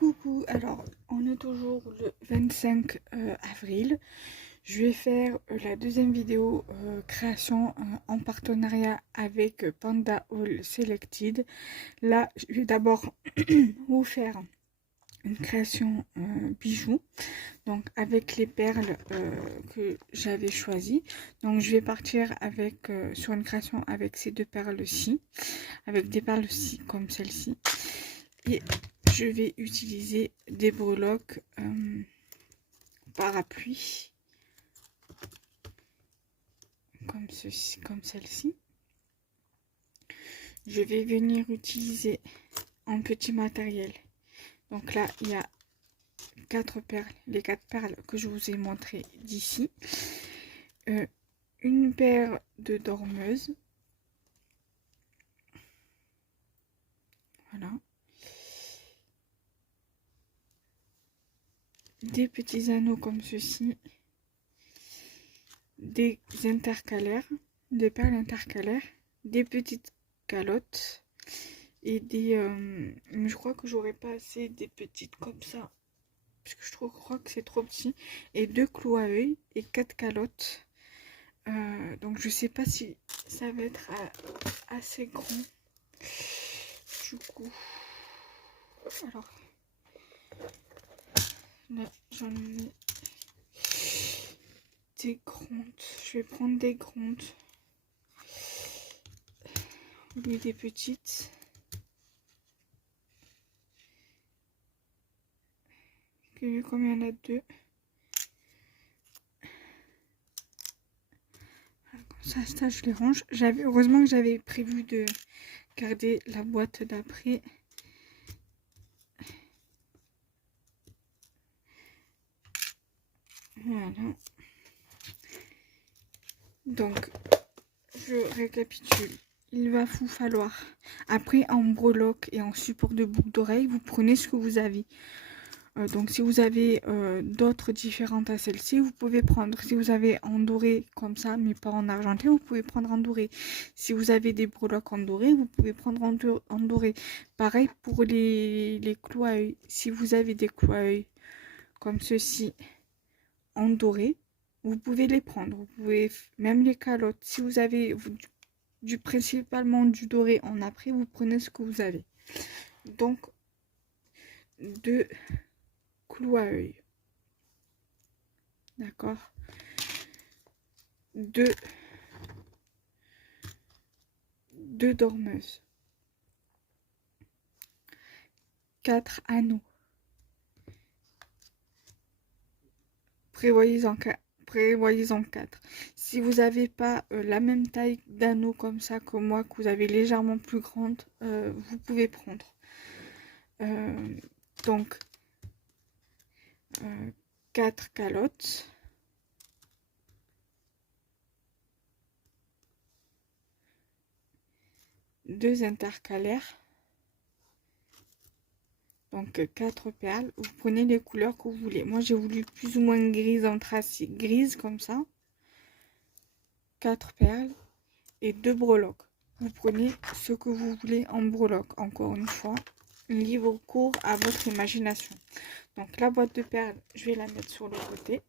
Coucou, alors on est toujours le 25 avril. Je vais faire la deuxième vidéo création en partenariat avec Panda All Selected. Là, je vais d'abord vous faire une création bijoux, donc avec les perles que j'avais choisies. Donc je vais partir avec sur une création avec ces deux perles-ci, avec des perles-ci comme celle-ci. Et je vais utiliser des breloques parapluie comme ceci, comme celle-ci. Je vais venir utiliser un petit matériel. Donc là, il y a 4 perles, les 4 perles que je vous ai montrées d'ici. Une paire de dormeuses. Voilà. Des petits anneaux comme ceci. Des intercalaires, des perles intercalaires, des petites calottes et des je crois que j'aurais pas assez des petites comme ça parce que crois que c'est trop petit, et 2 clous à œil et 4 calottes. Donc je sais pas si ça va être assez grand du coup. Alors là j'en ai des grandes, je vais prendre des grandes, lui des petites. Comme il y en a 2. Ça je les range. Heureusement que j'avais prévu de garder la boîte d'après. Voilà. Donc, je récapitule. Il va vous falloir, après en breloque et en support de boucle d'oreille, vous prenez ce que vous avez. Donc si vous avez d'autres différentes à celle-ci, vous pouvez prendre. Si vous avez en doré comme ça, mais pas en argenté, vous pouvez prendre en doré. Si vous avez des breloques en doré, vous pouvez prendre en doré. Pareil pour les clous à œil. Si vous avez des clous à œil comme ceci en doré, vous pouvez les prendre. Vous pouvez même les calottes. Si vous avez principalement du doré en après, vous prenez ce que vous avez. Donc, 2 clous à œil. D'accord. 2 dormeuses. 4 anneaux. Prévoyez-en 4. Si vous n'avez pas la même taille d'anneaux comme ça que moi, que vous avez légèrement plus grande, vous pouvez prendre. Donc, 4 calottes. Deux intercalaires. Donc 4 perles. Vous prenez les couleurs que vous voulez. Moi j'ai voulu plus ou moins grise, tracé grise comme ça. 4 perles et 2 breloques. Vous prenez ce que vous voulez en breloque. Encore une fois, libre cours à votre imagination. Donc la boîte de perles, je vais la mettre sur le côté.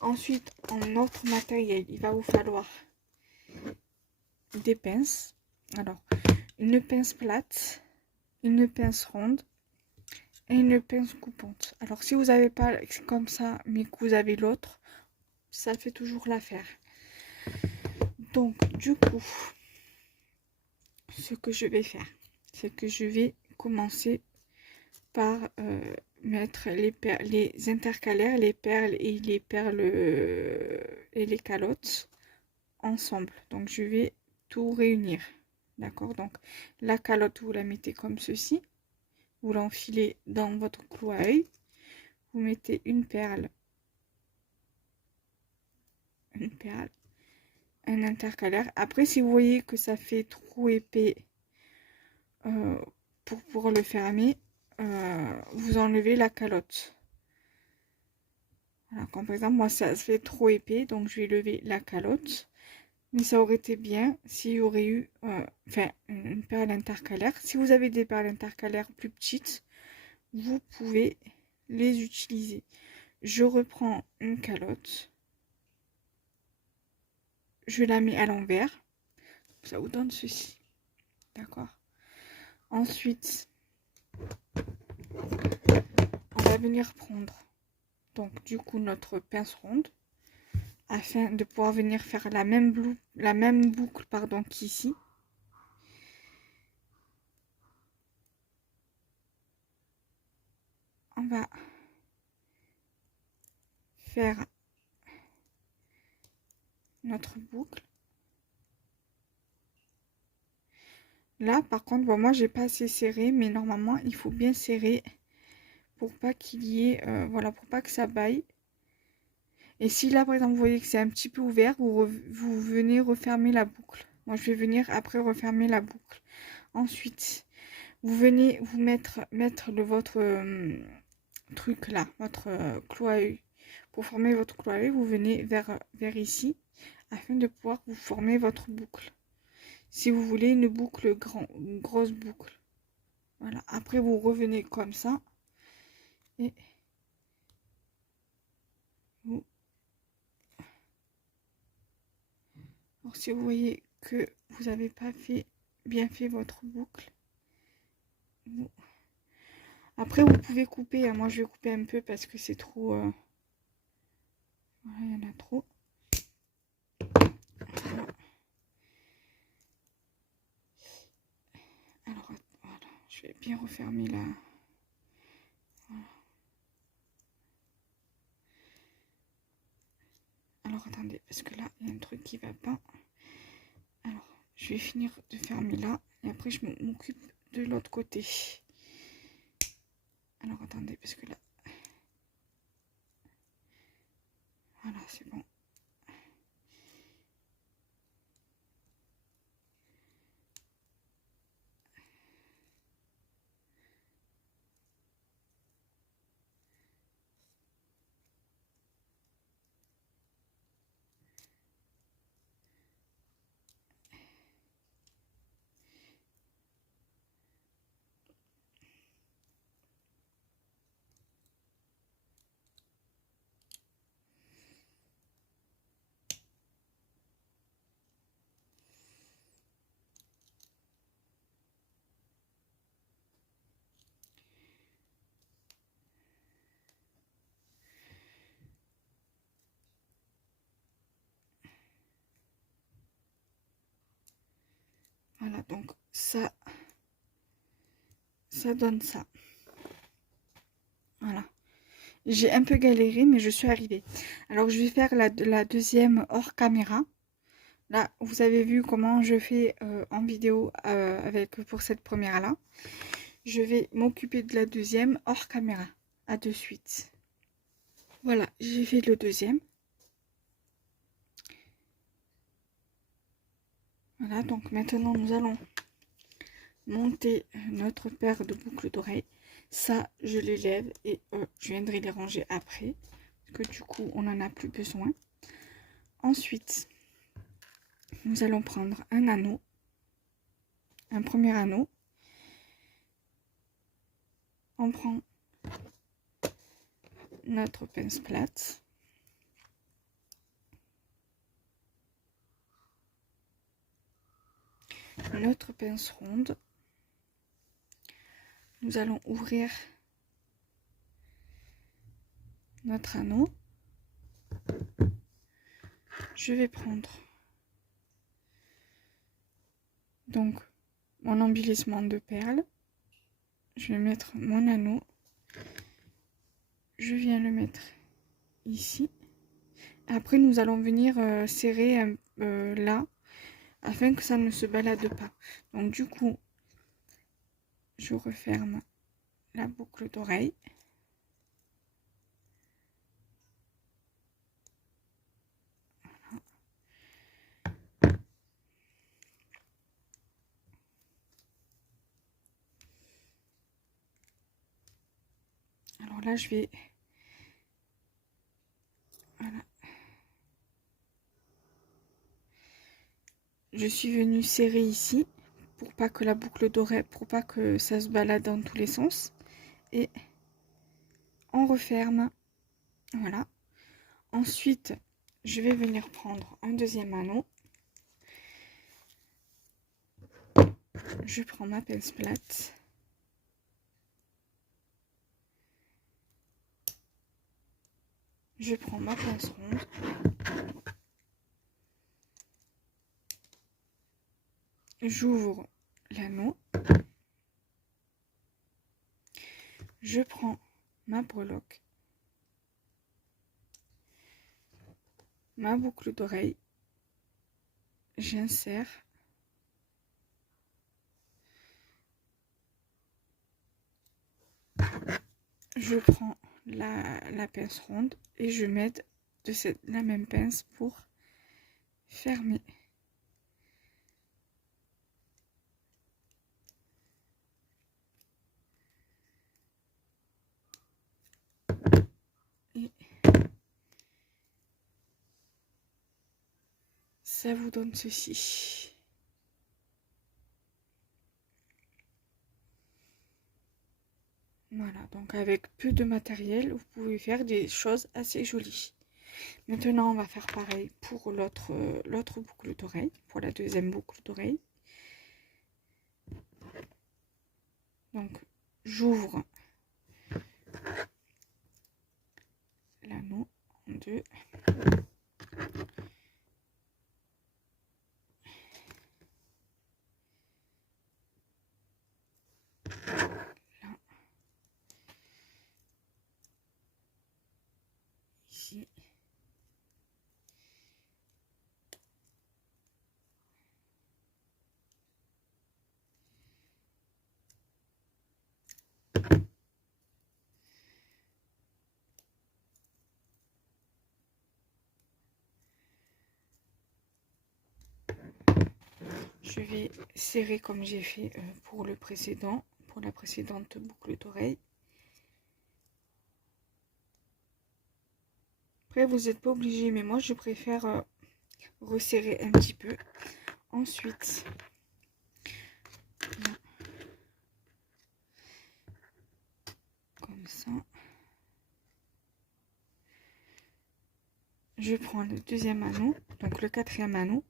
Ensuite, en autre matériel, il va vous falloir des pinces. Alors, une pince plate, une pince ronde et une pince coupante. Alors si vous n'avez pas comme ça, mais que vous avez l'autre, ça fait toujours l'affaire. Donc du coup, ce que je vais faire, c'est que je vais commencer par mettre les intercalaires, les perles et les calottes ensemble. Donc je vais tout réunir. D'accord. Donc la calotte, vous la mettez comme ceci. Vous l'enfilez dans votre clou à œil. Vous mettez une perle, un intercalaire. Après, si vous voyez que ça fait trop épais pour pouvoir le fermer, vous enlevez la calotte. Voilà, comme par exemple, moi ça fait trop épais, donc je vais lever la calotte. Mais ça aurait été bien s'il y aurait eu une perle intercalaire. Si vous avez des perles intercalaires plus petites, vous pouvez les utiliser. Je reprends une calotte, je la mets à l'envers, ça vous donne ceci, d'accord. Ensuite, on va venir prendre donc du coup notre pince ronde afin de pouvoir venir faire la même boucle pardon qu'ici. On va faire notre boucle. Là par contre bon, moi j'ai pas assez serré, mais normalement il faut bien serrer pour pas qu'il y ait voilà, pour pas que ça baille. Et si là par exemple vous voyez que c'est un petit peu ouvert, vous venez refermer la boucle. Moi je vais venir après refermer la boucle. Ensuite vous venez vous mettre votre truc là, votre clou à œil. Pour former votre clou à œil, vous venez vers ici afin de pouvoir vous former votre boucle. Si vous voulez une boucle une grosse boucle, voilà. Après vous revenez comme ça et vous. Alors si vous voyez que vous n'avez pas bien fait votre boucle, après vous pouvez couper, hein. Moi je vais couper un peu parce que c'est trop, voilà, il y en a trop. Voilà. Alors voilà, je vais bien refermer là. Voilà. Alors attendez, parce que là il y a un truc qui va pas. Alors je vais finir de fermer là et après je m'occupe de l'autre côté. Alors attendez, parce que là, voilà, c'est bon. Voilà, donc ça donne ça. Voilà. J'ai un peu galéré, mais je suis arrivée. Alors, je vais faire la deuxième hors caméra. Là, vous avez vu comment je fais en vidéo pour cette première-là. Je vais m'occuper de la deuxième hors caméra. À de suite. Voilà, j'ai fait le deuxième. Voilà, donc maintenant, nous allons monter notre paire de boucles d'oreilles. Ça, je les lève et je viendrai les ranger après. Parce que du coup, on n'en a plus besoin. Ensuite, nous allons prendre un anneau. Un premier anneau. On prend notre pince plate. Notre pince ronde. Nous allons ouvrir notre anneau. Je vais prendre donc mon embellissement de perles. Je vais mettre mon anneau. Je viens le mettre ici. Après, nous allons venir serrer là, afin que ça ne se balade pas. Donc du coup, je referme la boucle d'oreille. Alors là, je vais... Voilà. Je suis venue serrer ici pour pas que la boucle d'oreille, pour pas que ça se balade dans tous les sens. et on referme. Voilà. Ensuite, je vais venir prendre un deuxième anneau. Je prends ma pince plate. Je prends ma pince ronde. J'ouvre l'anneau. Je prends ma breloque, ma boucle d'oreille, j'insère, je prends la pince ronde et je m'aide de la même pince pour fermer. Et ça vous donne ceci. Voilà, donc avec peu de matériel, vous pouvez faire des choses assez jolies. Maintenant, on va faire pareil pour l'autre boucle d'oreille, pour la deuxième boucle d'oreille. Donc, j'ouvre l'anneau en deux. Là. Ici. Je vais serrer comme j'ai fait pour la précédente boucle d'oreille. Après, vous n'êtes pas obligé, mais moi je préfère resserrer un petit peu. Ensuite, là, comme ça, je prends le deuxième anneau, donc le quatrième anneau.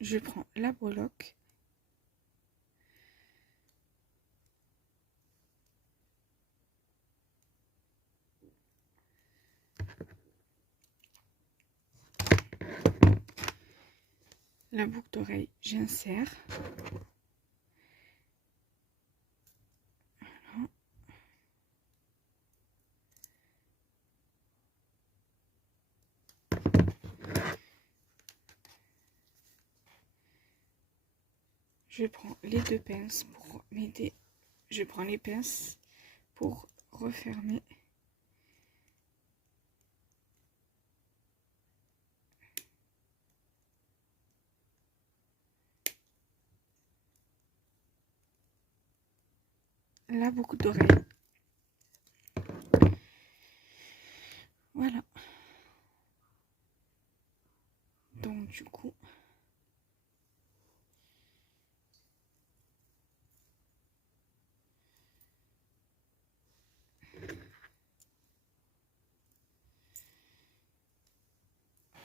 Je prends la breloque. La boucle d'oreille, j'insère. Voilà. Je prends les deux pinces pour m'aider. Je prends les pinces pour refermer. La boucle d'oreille. Voilà. Donc du coup,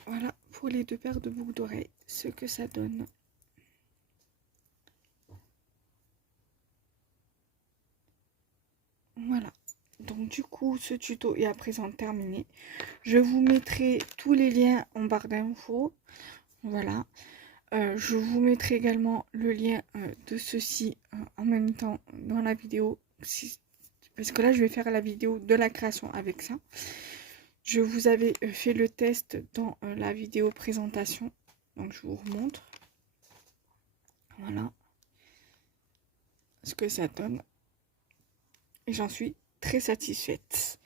voilà pour les deux paires de boucles d'oreilles, ce que ça donne. Voilà. Donc du coup, ce tuto est à présent terminé. Je vous mettrai tous les liens en barre d'infos. Voilà. Je vous mettrai également le lien de ceci en même temps dans la vidéo. Parce que là, je vais faire la vidéo de la création avec ça. Je vous avais fait le test dans la vidéo présentation. Donc je vous remontre. Voilà ce que ça donne. Et j'en suis très satisfaite.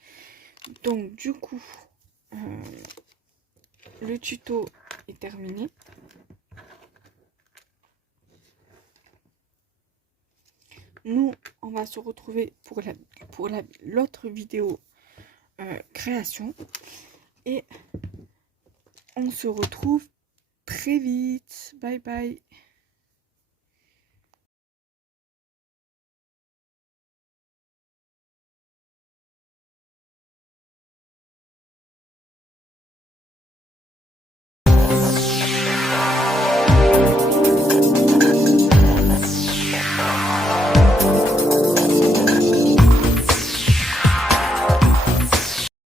Donc du coup, le tuto est terminé. nous, on va se retrouver pour l'autre vidéo création. Et on se retrouve très vite. Bye bye.